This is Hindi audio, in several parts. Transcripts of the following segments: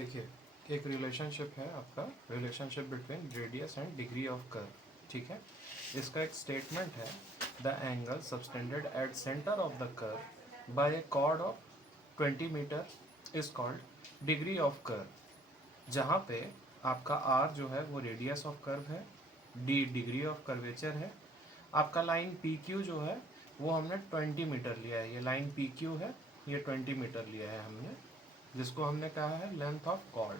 देखिए, एक रिलेशनशिप है आपका, relationship between radius and degree of curve, ठीक है। इसका एक स्टेटमेंट है, the angle subtended at centre of the curve by a chord of 20 metre is called degree of curve. जहाँ पे आपका आर जो है वो रेडियस ऑफ कर्व है, डी डिग्री ऑफ कर्वेचर है। आपका लाइन पी क्यू जो है वो हमने 20 मीटर लिया है, ये लाइन पी क्यू है, ये 20 मीटर लिया है हमने, जिसको हमने कहा है लेंथ ऑफ कॉर्ड।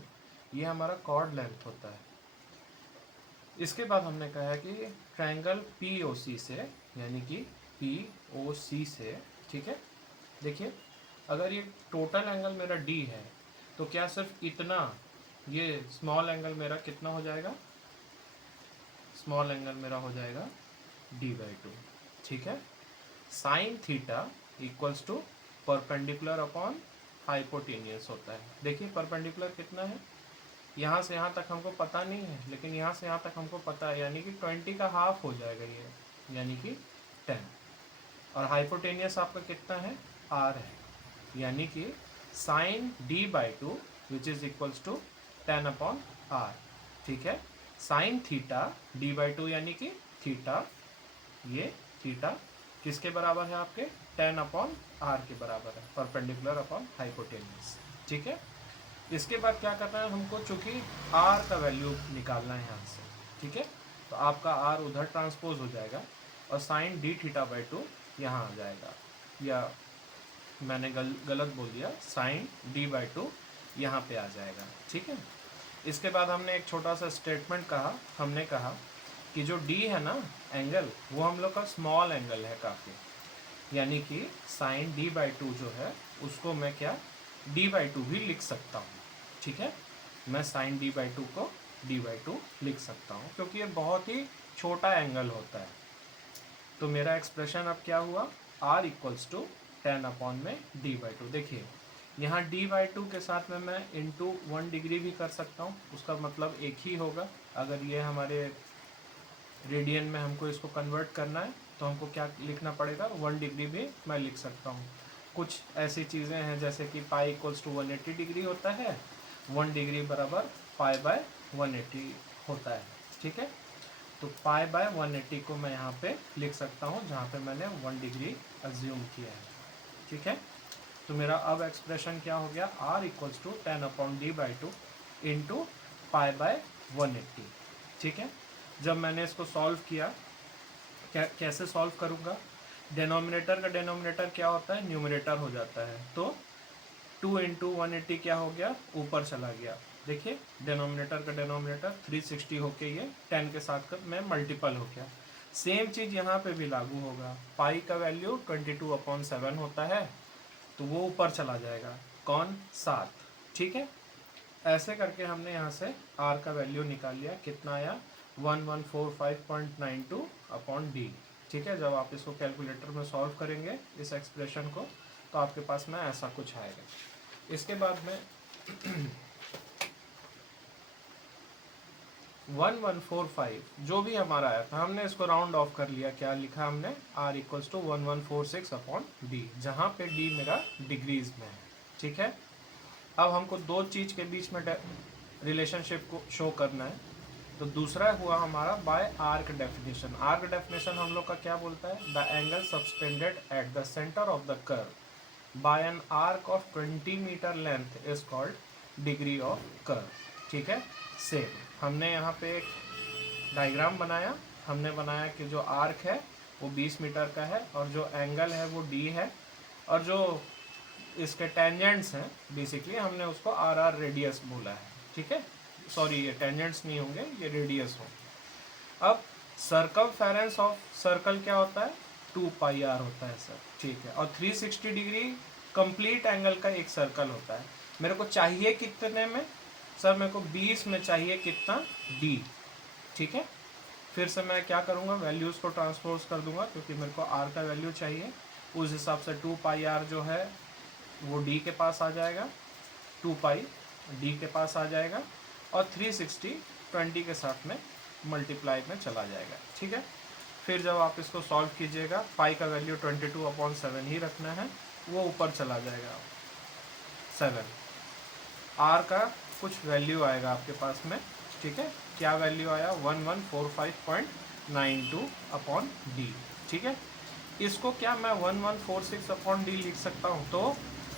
ये हमारा कॉर्ड लेंथ होता है। इसके बाद हमने कहा है कि ट्रायंगल पी ओ सी से, यानी कि पी ओ सी से, ठीक है। देखिए, अगर ये टोटल एंगल मेरा डी है तो क्या सिर्फ इतना, ये स्मॉल एंगल मेरा कितना हो जाएगा, स्मॉल एंगल मेरा हो जाएगा d/2, ठीक है। Sine theta equals to perpendicular upon hypotenuse होता है। देखिए परपेंडिकुलर कितना है, यहाँ से यहाँ तक हमको पता नहीं है, लेकिन यहाँ से यहाँ तक हमको पता है, यानी कि 20 का हाफ हो जाएगा ये, यानी कि 10। और हाइपोटेनियस आपका कितना है, r है, यानी कि sine d/2 which is equals to 10/r, ठीक है। साइन थीटा d/2 यानी कि थीटा, ये थीटा किसके बराबर है आपके, 10/r के बराबर है, परपेंडिकुलर अपॉन हाइपोटेनियस, ठीक है। इसके बाद क्या करना है हमको, चूंकि r का वैल्यू निकालना है यहाँ से, ठीक है। तो आपका r उधर ट्रांसपोज हो जाएगा और साइन d θ/2 यहाँ आ जाएगा, या मैंने गलत बोल दिया, साइन d/2 यहाँ पे आ जाएगा, ठीक है। इसके बाद हमने एक छोटा सा स्टेटमेंट कहा, हमने कहा कि जो d है ना एंगल, वो हम लोग का स्मॉल एंगल है काफ़ी, यानी कि साइन d/2 जो है उसको मैं क्या d/2 भी लिख सकता हूँ, ठीक है। मैं साइन d/2 को d/2 लिख सकता हूँ, क्योंकि ये बहुत ही छोटा एंगल होता है। तो मेरा एक्सप्रेशन अब क्या हुआ, r इक्वल्स टू 10 में d/2। देखिए यहाँ d/2 के साथ में मैं इंटू 1 डिग्री भी कर सकता हूँ, उसका मतलब एक ही होगा। अगर ये हमारे रेडियन में हमको इसको कन्वर्ट करना है तो हमको क्या लिखना पड़ेगा, 1 डिग्री भी मैं लिख सकता हूँ। कुछ ऐसी चीज़ें हैं जैसे कि पाई इक्वल्स टू 180 डिग्री होता है, 1 डिग्री बराबर π/180 होता है, ठीक है। तो π/180 को मैं यहाँ पे लिख सकता हूँ, जहाँ पे मैंने 1 डिग्री अज्यूम किया है, ठीक है। तो मेरा अब एक्सप्रेशन क्या हो गया, r equals to 10/d/2 into π/180, ठीक है। जब मैंने इसको सॉल्व किया, कैसे सॉल्व करूँगा, डेनोमिनेटर का डेनोमिनेटर क्या होता है, न्यूमरेटर हो जाता है, तो 2 इंटू 180 क्या हो गया, ऊपर चला गया। देखिए डेनोमिनेटर का डेनोमिनेटर 360 होके ये 10 के साथ में मल्टीपल हो गया। सेम चीज़ यहाँ पे भी लागू होगा, पाई का वैल्यू 22/7 होता है, तो वो ऊपर चला जाएगा, कौन, 7, ठीक है। ऐसे करके हमने यहाँ से r का वैल्यू निकाल लिया, कितना आया, 1145.92/d, ठीक है। जब आप इसको कैलकुलेटर में सॉल्व करेंगे इस एक्सप्रेशन को, तो आपके पास में ऐसा कुछ आएगा। इसके बाद में 1145 जो भी हमारा आया था, हमने इसको राउंड ऑफ कर लिया, क्या लिखा हमने, r इक्वल्स टू 1146/d, जहाँ पे d मेरा डिग्रीज में है, ठीक है। अब हमको दो चीज़ के बीच में रिलेशनशिप को शो करना है, तो दूसरा हुआ हमारा by arc definition. Arc definition हम लोग का क्या बोलता है, the angle subtended at the centre of the curve by an arc of 20 मीटर length is called degree of curve, ठीक है। सेम हमने यहाँ पे एक डायग्राम बनाया, हमने बनाया कि जो आर्क है वो 20 मीटर का है, और जो एंगल है वो d है, और जो इसके टेंजेंट्स हैं बेसिकली हमने उसको r रेडियस बोला है, ठीक है। सॉरी, ये टेंजेंट्स नहीं होंगे, ये रेडियस हो। अब सर्कमफेरेंस ऑफ सर्कल क्या होता है, 2πr होता है सर, ठीक है। और 360 डिग्री कंप्लीट एंगल का एक सर्कल होता है। मेरे को चाहिए कितने में, सर मेरे को 20 में चाहिए कितना, d, ठीक है। फिर से मैं क्या करूँगा, वैल्यूज़ को ट्रांसपोज कर दूंगा, क्योंकि मेरे को r का वैल्यू चाहिए। उस हिसाब से 2πr जो है वो d के पास आ जाएगा, 2π d के पास आ जाएगा, और 360 20 के साथ में मल्टीप्लाई में चला जाएगा, ठीक है। फिर जब आप इसको सॉल्व कीजिएगा, पाई का वैल्यू 22/7 ही रखना है, वो ऊपर चला जाएगा 7, आर का कुछ वैल्यू आएगा आपके पास में, ठीक है। क्या वैल्यू आया, 1145.92 अपॉन डी, ठीक है। इसको क्या मैं 1146 अपॉन डी लिख सकता हूँ, तो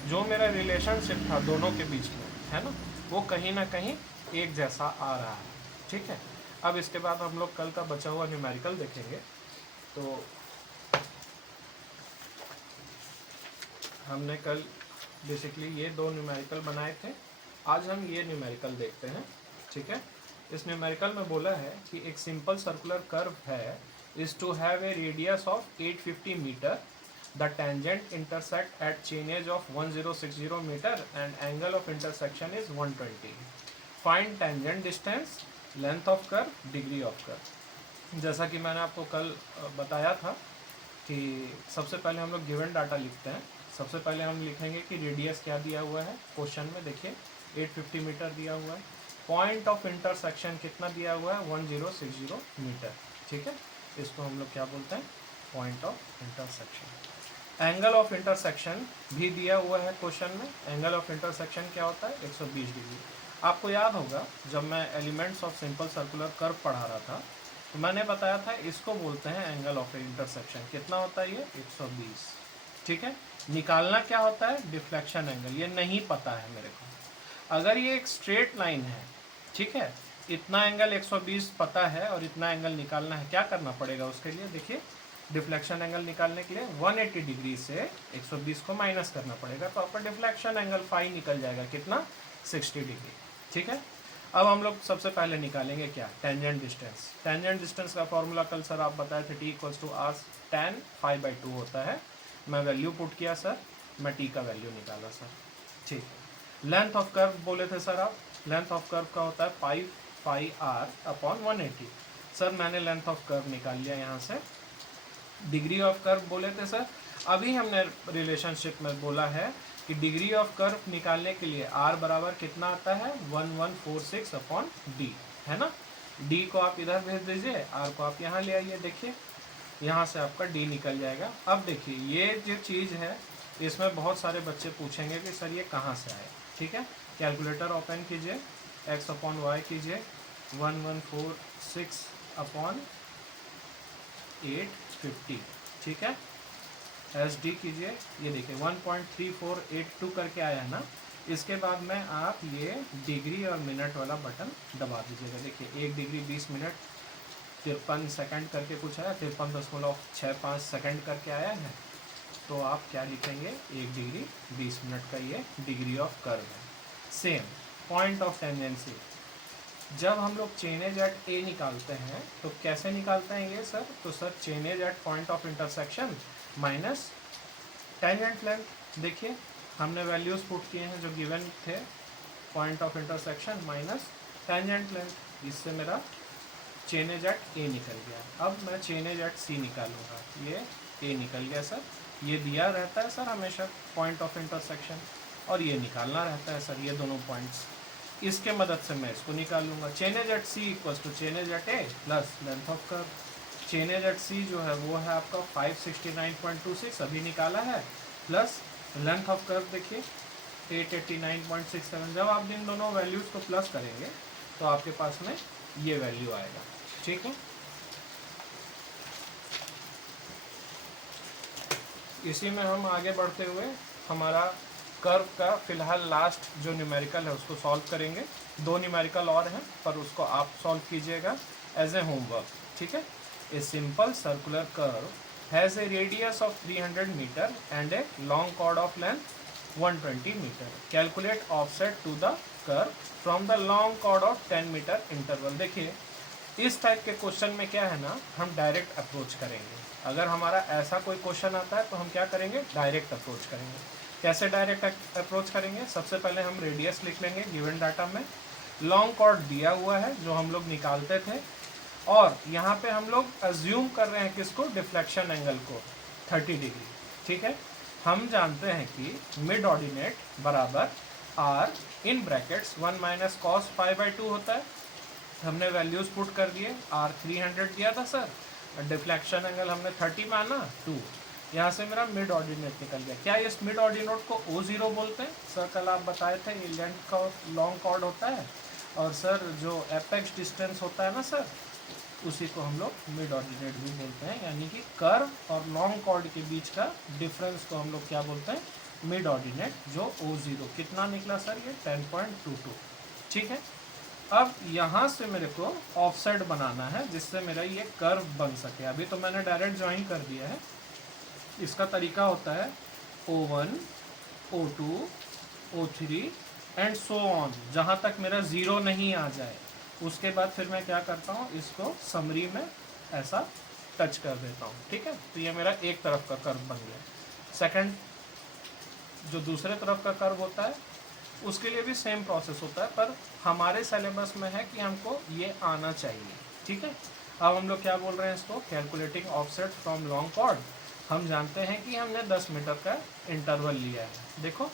जो मेरा रिलेशनशिप था दोनों के बीच में, है ना, वो कहीं ना कहीं एक जैसा आ रहा है, ठीक है। अब इसके बाद हम लोग कल का बचा हुआ न्यूमेरिकल देखेंगे। तो हमने कल बेसिकली ये दो न्यूमेरिकल बनाए थे, आज हम ये न्यूमेरिकल देखते हैं, ठीक है। इस न्यूमेरिकल में बोला है कि एक सिंपल सर्कुलर कर्व है is to have a radius of 850 meter. The tangent intersect at chain edge of 1060 meter and angle of intersection is 120. Find tangent distance, length of curve, degree of curve. जैसा कि मैंने आपको कल बताया था कि सबसे पहले हम लोग गिवन डाटा लिखते हैं। सबसे पहले हम लिखेंगे कि रेडियस क्या दिया हुआ है, क्वेश्चन में देखिए 850 मीटर दिया हुआ है। पॉइंट ऑफ इंटरसेक्शन कितना दिया हुआ है, 1060 मीटर, ठीक है। इसको हम लोग क्या बोलते हैं, point of intersection. Angle of intersection भी दिया हुआ है क्वेश्चन में। एंगल ऑफ इंटरसेक्शन क्या होता है, 120 डिग्री। आपको याद होगा जब मैं elements of simple circular curve पढ़ा रहा था तो मैंने बताया था इसको बोलते हैं एंगल ऑफ इंटरसेक्शन। कितना होता है ये, 120, ठीक है। निकालना क्या होता है, डिफ्लेक्शन एंगल। ये नहीं पता है मेरे को। अगर ये एक स्ट्रेट लाइन है, ठीक है, इतना एंगल 120 पता है और इतना एंगल निकालना है, क्या करना पड़ेगा उसके लिए, देखिए डिफ्लेक्शन एंगल निकालने के लिए 180 डिग्री से 120 को माइनस करना पड़ेगा, तो आपका डिफ्लेक्शन एंगल फाई निकल जाएगा, कितना, 60 डिग्री, ठीक है। अब हम लोग सबसे पहले निकालेंगे क्या, टेंजेंट डिस्टेंस। टेंजेंट डिस्टेंस का फॉर्मूला कल सर आप बताए थे, t = r tan phi/2 होता है। मैं वैल्यू पुट किया सर, मैं t का वैल्यू निकाला सर, ठीक है। लेंथ ऑफ कर्व बोले थे सर आप, लेंथ ऑफ कर्व का होता है पाई r अपॉन 180। सर मैंने लेंथ ऑफ कर्व निकाल लिया यहाँ से। डिग्री ऑफ कर्व बोले थे सर, अभी हमने रिलेशनशिप में बोला है कि डिग्री ऑफ कर्व निकालने के लिए r बराबर कितना आता है, 1146 अपॉन डी, है ना। d को आप इधर भेज दीजिए, r को आप यहाँ ले आइए, देखिए यहाँ से आपका d निकल जाएगा। अब देखिए ये जो चीज़ है इसमें बहुत सारे बच्चे पूछेंगे कि सर ये कहाँ से आए, ठीक है। कैलकुलेटर ओपन कीजिए, x अपॉन वाई कीजिए, 1146 अपॉन 850, ठीक है। एस डी कीजिए, ये देखिए 1.3482 करके आया है ना। इसके बाद में आप ये डिग्री और मिनट वाला बटन दबा दीजिएगा। देखिए 1 डिग्री 20 मिनट 53 सेकंड करके कुछ आया, 53.65 सेकंड करके आया है। तो आप क्या लिखेंगे, 1 डिग्री 20 मिनट का ये डिग्री ऑफ कर्व है। सेम पॉइंट ऑफ टेंजेंसी, जब हम लोग चेन एज एट ए निकालते हैं तो कैसे निकालते हैं ये सर, तो sir chainage at point of intersection minus tangent length. देखिए हमने वैल्यूज पुट किए हैं जो गिवन थे, point of intersection minus tangent length, इससे मेरा चेन एज एट ए निकल गया। अब मैं चेन एज एट सी निकालूंगा, ये ए निकल गया सर। ये दिया रहता है सर हमेशा पॉइंट ऑफ इंटरसेक्शन, और ये निकालना रहता है सर, ये दोनों पॉइंट्स। इसके मदद से मैं इसको निकालूंगा। Chainage at C equals to chainage at A plus length of curve. Chainage at C जो है वो है आपका 569.26 अभी निकाला है, प्लस लेंथ ऑफ कर्व देखिए 889.67। जब आप इन दोनों वैल्यूज को प्लस करेंगे तो आपके पास में ये वैल्यू आएगा, ठीक है। इसी में हम आगे बढ़ते हुए हमारा कर्व का फिलहाल लास्ट जो न्यूमेरिकल है उसको सॉल्व करेंगे। 2 न्यूमेरिकल और हैं पर उसको आप सॉल्व कीजिएगा एज ए होमवर्क, ठीक है। A simple circular curve has a radius of 300 metre and a long chord of length 120 metre. Calculate offset to the curve from the long chord of 10 metre interval. देखिए इस टाइप के क्वेश्चन में क्या है ना, हम डायरेक्ट अप्रोच करेंगे। अगर हमारा ऐसा कोई क्वेश्चन आता है तो हम क्या करेंगे, डायरेक्ट अप्रोच करेंगे। कैसे डायरेक्ट अप्रोच करेंगे, सबसे पहले हम रेडियस लिख लेंगे गिवन डाटा में। लॉन्ग कॉर्ड दिया हुआ है जो हम लोग निकालते थे, और यहाँ पे हम लोग अज्यूम कर रहे हैं किसको, डिफ्लेक्शन एंगल को 30 डिग्री, ठीक है। हम जानते हैं कि मिड ऑर्डिनेट बराबर r in brackets 1 minus cos π/2 होता है। हमने वैल्यूज पुट कर दिए, r 300 दिया था सर, डिफ्लेक्शन एंगल हमने 30 माना 2, यहाँ से मेरा मिड ऑर्डिनेट निकल गया। क्या इस मिड ऑर्डिनेट को O0 बोलते हैं? सर कल आप बताए थे ये लेंथ का लॉन्ग कॉर्ड होता है, और सर जो एपेक्स डिस्टेंस होता है ना सर, उसी को हम लोग मिड ऑर्डिनेट भी बोलते हैं, यानी कि कर्व और लॉन्ग कॉर्ड के बीच का डिफरेंस को हम लोग क्या बोलते हैं? मिड ऑर्डिनेट, जो O0 कितना निकला सर? ये 10.22। ठीक है, अब यहाँ से मेरे को ऑफसेट बनाना है जिससे मेरा ये कर्व बन सके। अभी तो मैंने डायरेक्ट ज्वाइन कर दिया है। इसका तरीका होता है O1, O2, O3 and so on, जहाँ तक मेरा ज़ीरो नहीं आ जाए। उसके बाद फिर मैं क्या करता हूँ, इसको समरी में ऐसा टच कर देता हूँ। ठीक है, तो ये मेरा एक तरफ का कर्व बन गया। सेकंड, जो दूसरे तरफ का कर्व होता है उसके लिए भी सेम प्रोसेस होता है, पर हमारे सिलेबस में है कि हमको ये आना चाहिए। ठीक है, अब हम लोग क्या बोल रहे हैं इसको? Calculating offset from long chord. हम जानते हैं कि हमने 10 मीटर का इंटरवल लिया है। देखो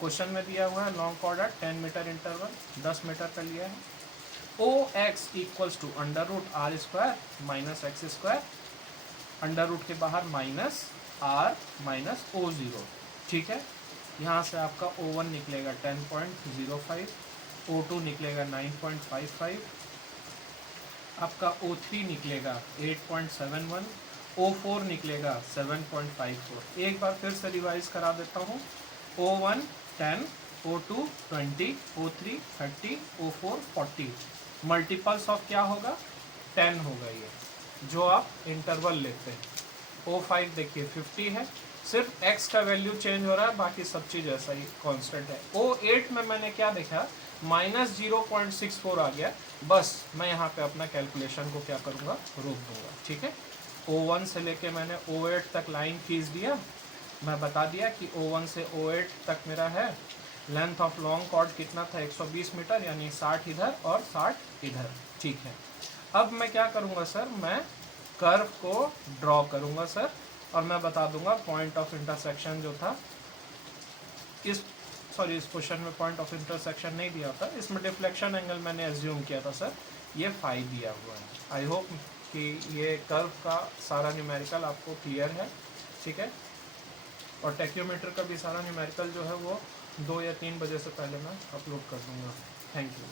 क्वेश्चन में दिया हुआ है लॉन्ग कॉर्ड है 10 मीटर इंटरवल, 10 मीटर का लिया है। OX equals to under root R square minus X square, under root के बाहर माइनस आर माइनस O0। ठीक है, यहाँ से आपका O1 निकलेगा 10.05, O2 निकलेगा 9.55, आपका O3 निकलेगा 8.71, O4 निकलेगा 7.54। एक बार फिर से रिवाइज करा देता हूँ। O1 10, O2 20, O3 30, O4 40। Multiples of क्या होगा? 10 होगा ये, जो आप इंटरवल लेते हैं। O5 देखिए 50 है, सिर्फ x का वैल्यू चेंज हो रहा है, बाकी सब चीज़ ऐसा ही कांस्टेंट है। O8 में मैंने क्या देखा? -0.64 आ गया। बस मैं यहाँ पे अपना कैलकुलेशन को क्या करूँगा? रोक दूंगा। ठीक है, O1 से लेके मैंने O8 तक लाइन खींच दिया। मैं बता दिया कि O1 से O8 तक मेरा है। लेंथ ऑफ लॉन्ग कॉर्ड कितना था? 120 मीटर, यानी 60 इधर और 60 इधर। ठीक है, अब मैं क्या करूँगा सर? मैं कर्व को ड्रॉ करूँगा सर, और मैं बता दूंगा पॉइंट ऑफ इंटरसेक्शन जो था इस क्वेश्चन में पॉइंट ऑफ इंटरसेक्शन नहीं दिया था, इसमें डिफ्लेक्शन एंगल मैंने एज्यूम किया था सर, ये फाई दिया हुआ है। आई होप कि ये कर्व का सारा न्यूमेरिकल आपको क्लियर है। ठीक है, और टैक्योमीटर का भी सारा न्यूमेरिकल जो है वो 2 या 3 बजे से पहले मैं अपलोड कर दूंगा। Thank you.